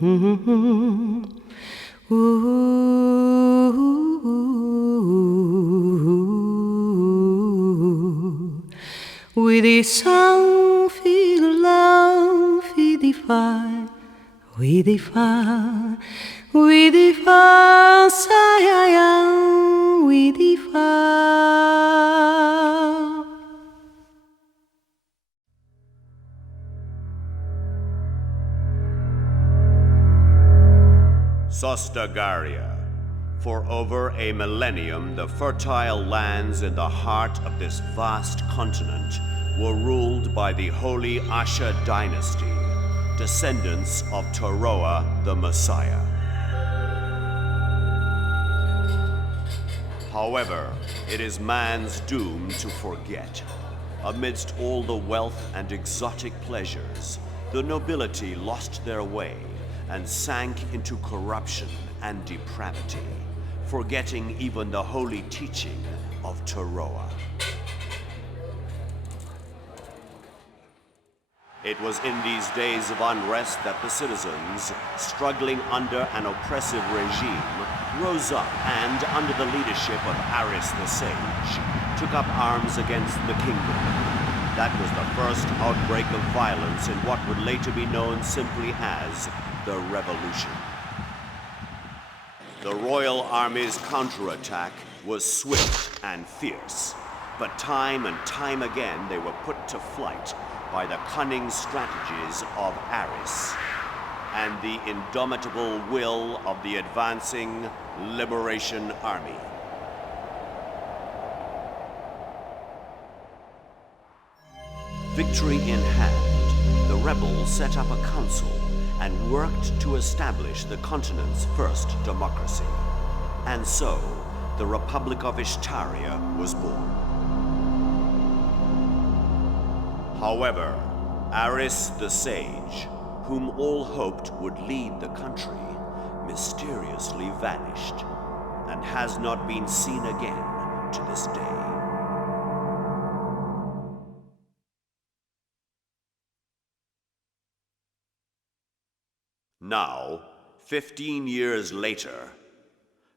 We descend, feel love, we defy, we defy, we defy, we defy. Sostagaria. For over a millennium, the fertile lands in the heart of this vast continent were ruled by the Holy Asha dynasty, descendants of Taroa the Messiah. However, it is man's doom to forget. Amidst all the wealth and exotic pleasures, the nobility lost their way and sank into corruption and depravity, forgetting even the holy teaching of Taroa. It was in these days of unrest that the citizens, struggling under an oppressive regime, rose up and, under the leadership of Aris the Sage, took up arms against the kingdom. That was the first outbreak of violence in what would later be known simply as the Revolution. The royal army's counterattack was swift and fierce, but time and time again they were put to flight by the cunning strategies of Aris and the indomitable will of the advancing Liberation Army. Victory in hand, the rebels set up a council and worked to establish the continent's first democracy. And so, the Republic of Ishtaria was born. However, Aris the Sage, whom all hoped would lead the country, mysteriously vanished and has not been seen again to this day. Now, 15 years later,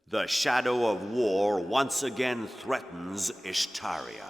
the shadow of war once again threatens Ishtaria.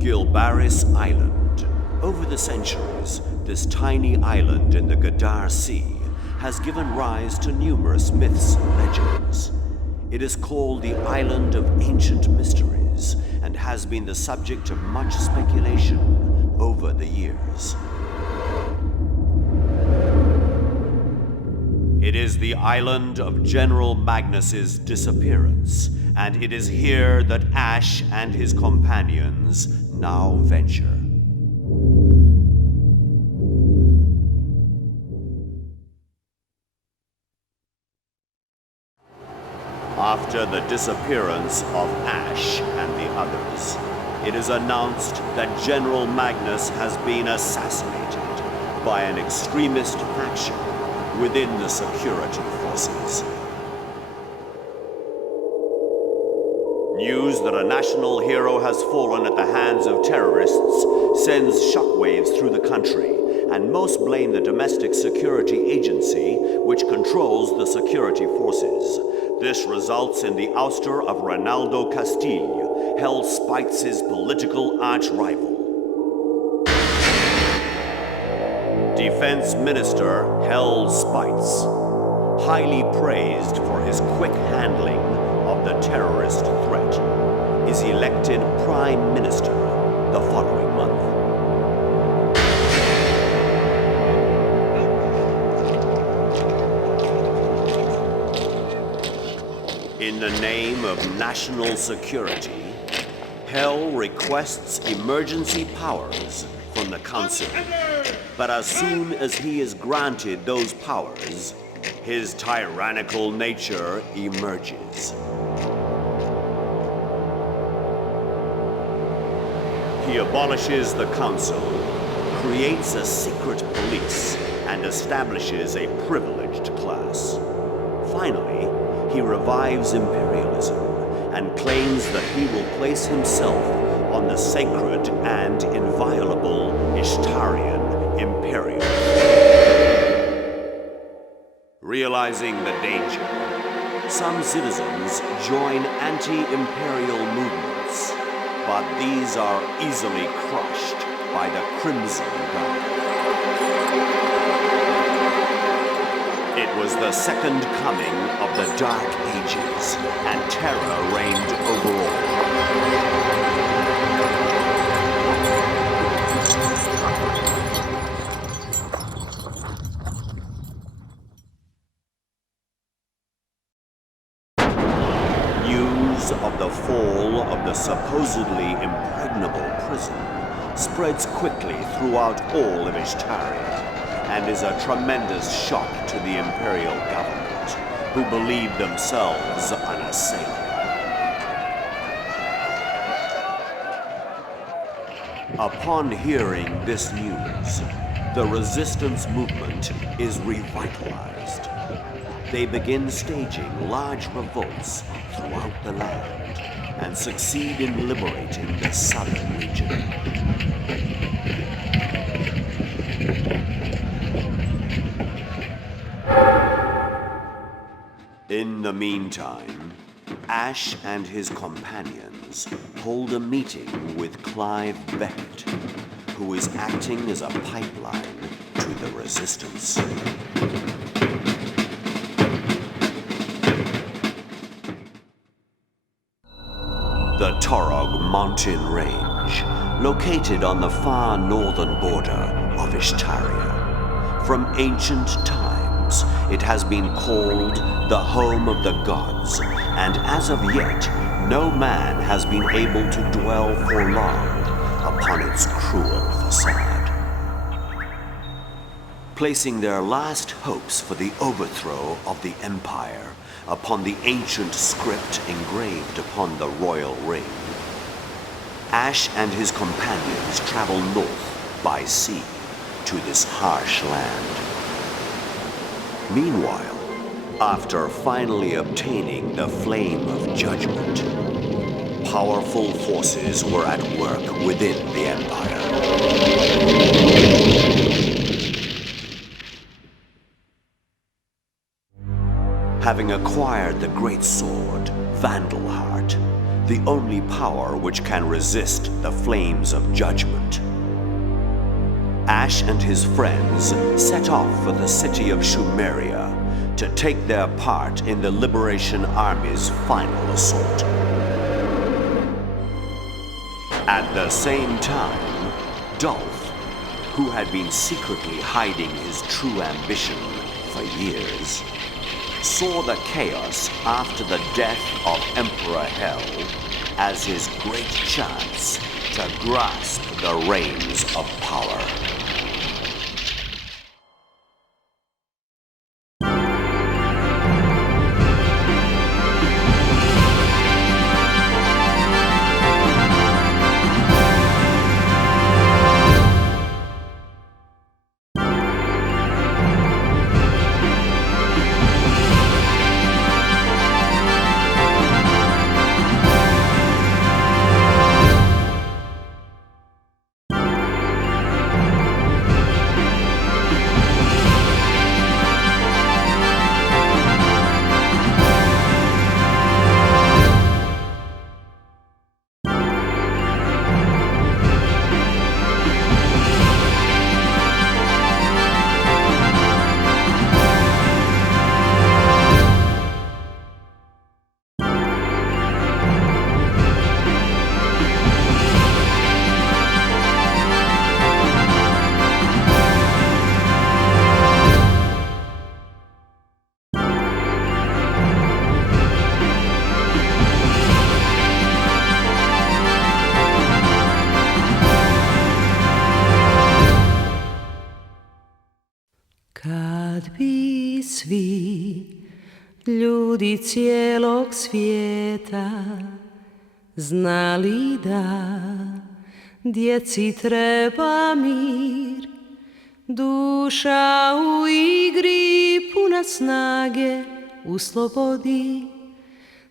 Gilbaris Island. Over the centuries, this tiny island in the Gadar Sea has given rise to numerous myths and legends. It is called the Island of Ancient Mysteries and has been the subject of much speculation over the years. It is the island of General Magnus's disappearance, and it is here that Ash and his companions now venture. After the disappearance of Ash and the others, it is announced that General Magnus has been assassinated by an extremist faction within the security forces. News that a national hero has fallen at the hands of terrorists sends shockwaves through the country, and most blame the domestic security agency, which controls the security forces. This results in the ouster of Ronaldo Castillo, Hell Spites' political arch-rival. Defense Minister Hell Spites, highly praised for his quick handling of the terrorist threat, is elected Prime Minister the following month. In the name of national security, Hell requests emergency powers from the Council. But as soon as he is granted those powers, his tyrannical nature emerges. He abolishes the Council, creates a secret police, and establishes a privileged class. Finally, he revives imperialism and claims that he will place himself on the sacred and inviolable Ishtarian Imperium. Realizing the danger, some citizens join anti-imperial movements, but these are easily crushed by the Crimson Guard. It was the second coming of the Dark Ages, and terror reigned over all. News of the fall of the supposedly impregnable prison spreads quickly throughout all of Ishtaria, and is a tremendous shock to the imperial government, who believe themselves unassailable. Upon hearing this news, the resistance movement is revitalized. They begin staging large revolts throughout the land and succeed in liberating the southern region. In the meantime, Ash and his companions hold a meeting with Clive Beckett, who is acting as a pipeline to the resistance. The Torog mountain range, located on the far northern border of Ishtaria. From ancient times, it has been called the home of the gods, and as of yet, no man has been able to dwell for long upon its cruel facade. Placing their last hopes for the overthrow of the Empire upon the ancient script engraved upon the royal ring, Ash and his companions travel north by sea to this harsh land. Meanwhile, after finally obtaining the Flame of Judgment, powerful forces were at work within the Empire. Having acquired the great sword, Vandal, the only power which can resist the flames of judgment, Ash and his friends set off for the city of Shumeria to take their part in the Liberation Army's final assault. At the same time, Dolph, who had been secretly hiding his true ambition for years, saw the chaos after the death of Emperor Hell as his great chance to grasp the reins of power. Ljudi cijelog svijeta znali da djeci treba mir, duša u igri puna snage u slobodi,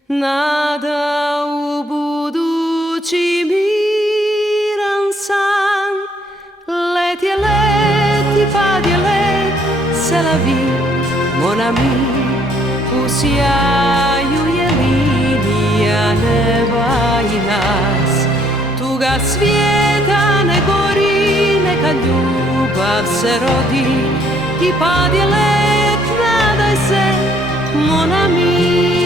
nada u budući miran san. Let je let i pad je let, c'est la vie, mon ami. U sjaju je linija neba i nas. Tuga svijeta ne gori, neka ljubav se rodi. I pad je let, nadaj se, mon ami.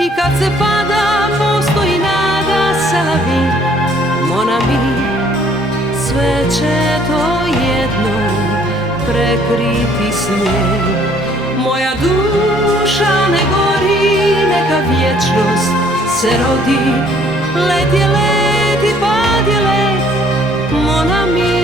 I kad se pada, postoji nada, c'est la vie, mon ami. Sve će to jednom prekriti snijeg. Moja duša ne gori, neka vječnost se rodi. Let je let i pad je let, mon ami.